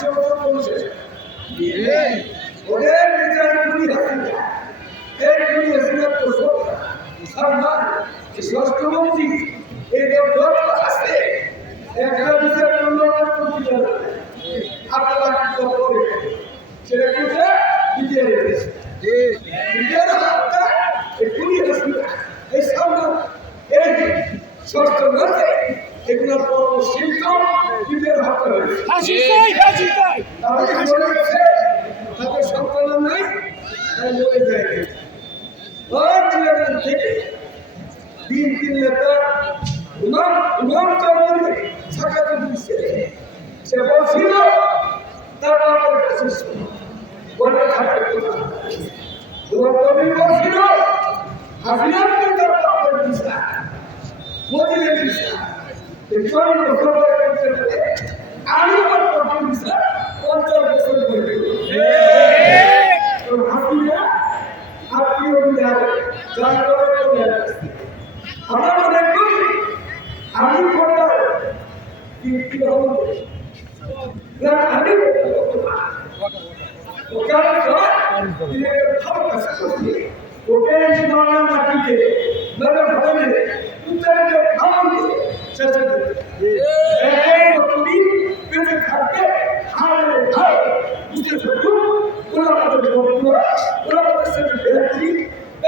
পাঁচশো বছর পৌঁছেছে ওদের বিচার কুড়ি হাসিনা এর কুড়ি হাসিনা প্রশ্ন মুসলমান যে স্বরাষ্ট্রমন্ত্রী এই দপ্তর আছে একটা বিচার উন্নয়ন করতে আপনারা কি করে সেটা কোথায় বিজয় রেখেছে ফাঁসি চাই ফাঁসি চাই তারা কি মনে হচ্ছে তাদের সন্তান নাই তাই মরে সে বলছিল তার বাবার কাছে। বলে থাকার কথা তোমার কবি বলছিল তার আমি আমার বাবার দিশা পঞ্চাশ বছর করে দেবো তো হাসিনা আপনি অভিযান আমরা মনে করি আমি করব আমি ওকে উত্তরে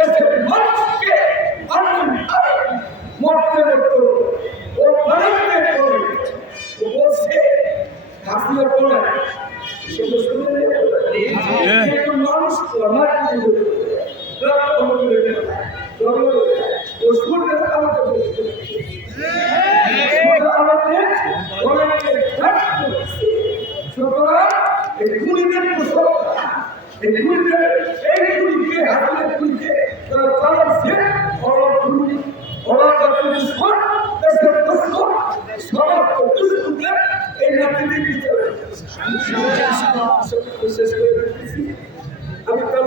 দেশের মানুষকে আনন্দ মরতে মরতে ও বাড়াতে করে ও বলছে হাসিনা বলে মানুষ আমার ও শুনতে আমাকে আমাদের অনেকে সুতরাং এই কুড়িদের পোষক এই কুড়িদের এই কুড়িকে হাতে কুড়িকে তারা চালাচ্ছে ওরা কুড়ি ওরা তাদের দুশ্মন দেশের দুশ্মন সমস্ত দুশ্মনদের এই নাতিদের ভিতরে। শেষ করে দিচ্ছি আমি তার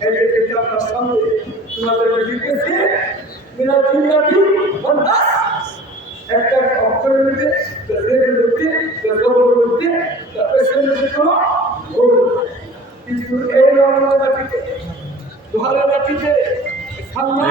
এই কিতাবটা সামনে তোমাদের লিখেছি মিনাল জিন্নাতি ওয়ান নাস একটা অক্ষরের মধ্যে রেডের মধ্যে জবরের মধ্যে। কিন্তু এই মাটিতে লোহার মাটিতে সামনে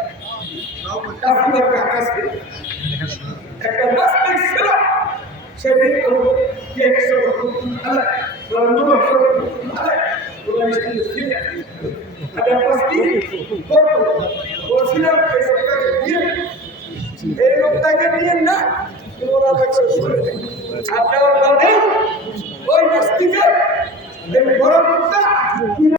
কাশ্মীর কাছে একটা নাস্তিক ছিল সেদিন একশো আলাদা নূর আলাদা ওরা ada pasti বলছিলাম এই লোকটাকে দিয়ে এই লোকটাকে দিয়ে না আপনার ওই এই বড় লোকটা